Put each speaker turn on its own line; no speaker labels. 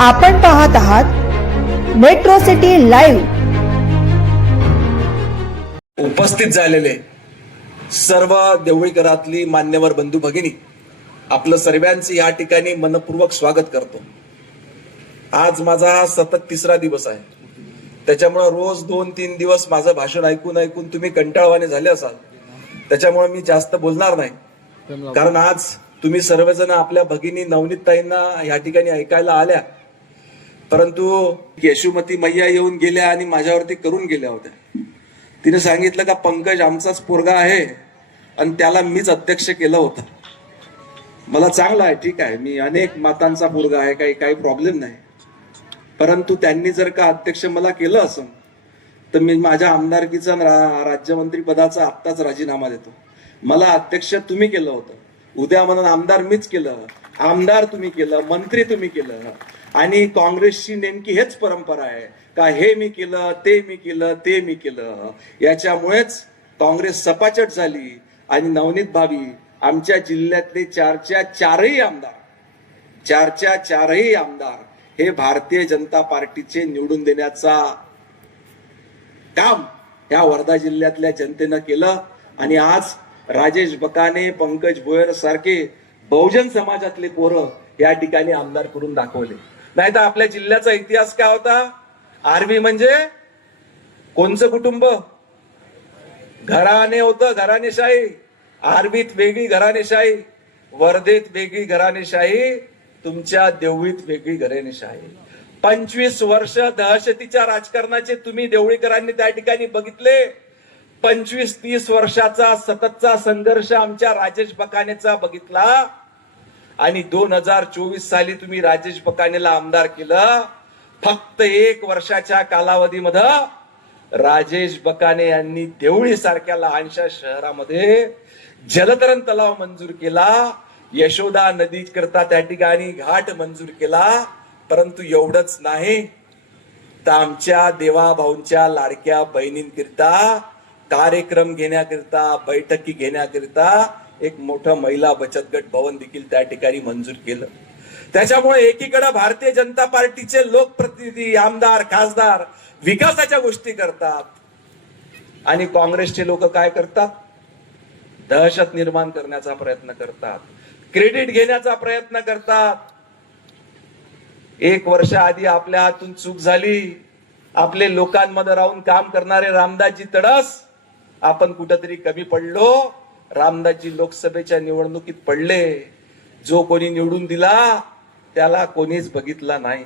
आपण पाहत आहात मेट्रो सिटी लाईव्ह.
उपस्थित झालेले सर्व देवळीकरातली मान्यवर बंधू भगिनी आपलं सर्वांचं या ठिकाणी मनपूर्वक स्वागत करतो. आज माझा हा सतत तिसरा दिवस आहे. त्याच्यामुळे रोज दोन तीन दिवस माझं भाषण ऐकून ऐकून तुम्ही कंटाळवाने झाले असाल. त्याच्यामुळे मी जास्त बोलणार नाही. कारण आज तुम्ही सर्वजण आपल्या भगिनी नवनीत ताईंना या ठिकाणी ऐकायला आल्या. परंतु यशुमती मैया येऊन गेल्या आणि माझ्यावरती करून गेल्या होत्या. तिने सांगितलं का पंकज आमचाच पोरगा आहे आणि त्याला मीच अध्यक्ष केलं होतं. मला चांगलं आहे ठीक आहे. मी अनेक मातांचा पोरगा आहे काही काही प्रॉब्लेम नाही. परंतु त्यांनी जर का अध्यक्ष मला केलं असं तर मी माझ्या आमदारकीचा रा- राज्यमंत्री पदाचा आत्ताच राजीनामा देतो. मला अध्यक्ष तुम्ही केलं होतं. उद्या म्हणून आमदार मीच केलं. आमदार तुम्ही केलं मंत्री तुम्ही केलं. आणि काँग्रेसची नेमकी हेच परंपरा आहे का हे मी केलं ते मी केलं ते मी केलं. याच्यामुळेच काँग्रेस सपाचट झाली आणि नवनीत भावी आमच्या जिल्ह्यातले चारच्या चारही आमदार चारच्या चारही आमदार हे भारतीय जनता पार्टीचे निवडून देण्याचा काम या वर्धा जिल्ह्यातल्या जनतेनं केलं. आणि आज राजेश बकाने पंकज भोयर सारखे बहुजन समाजातले पोरं या ठिकाणी आमदार करून दाखवले. नाही तर आपल्या जिल्ह्याचा इतिहास काय होता? आर्वी म्हणजे कोणचं कुटुंब? घराणे होतं घराणेशाही. आर्वीत वेगळी घराणेशाही वर्धेत वेगळी घराणेशाही तुमच्या देवळीत वेगळी घराणेशाही. पंचवीस वर्ष दहशतीच्या राजकारणाचे तुम्ही देवळीकरांनी त्या ठिकाणी बघितले. पंचवीस तीस वर्षाचा सततचा संघर्ष आमच्या राजेश बकानेचा बघितला. आणि दोन हजार चोवीस साली तुम्ही राजेश बकानेला आमदार केलं. फक्त एक वर्षाच्या कालावधीमध्ये राजेश बकाने यांनी देवळी सारख्या लहानशा शहरामध्ये जलतरण तलाव मंजूर केला. यशोदा नदी करता त्या ठिकाणी घाट मंजूर केला. परंतु एवढंच नाही. तर आमच्या देवाभाऊंच्या लाडक्या बहिणींकरिता कार्यक्रम घेण्याकरिता बैठकी घेण्याकरिता एक मोठं महिला बचत गट भवन देखील त्या ठिकाणी मंजूर केलं. त्याच्यामुळे एकीकडे भारतीय जनता पार्टीचे लोकप्रतिनिधी आमदार खासदार विकासाच्या गोष्टी करतात. आणि काँग्रेसचे लोक काय करतात? दहशत निर्माण करण्याचा प्रयत्न करतात. क्रेडिट घेण्याचा प्रयत्न करतात. एक वर्ष आधी आपल्या हातून चूक झाली. आपले लोकांमध्ये राहून काम करणारे रामदासजी तडस आपण कुठंतरी कमी पडलो. रामदासजी लोकसभेच्या निवडणुकीत पडले. जो कोणी निवडून दिला त्याला कोणीच बघितला नाही.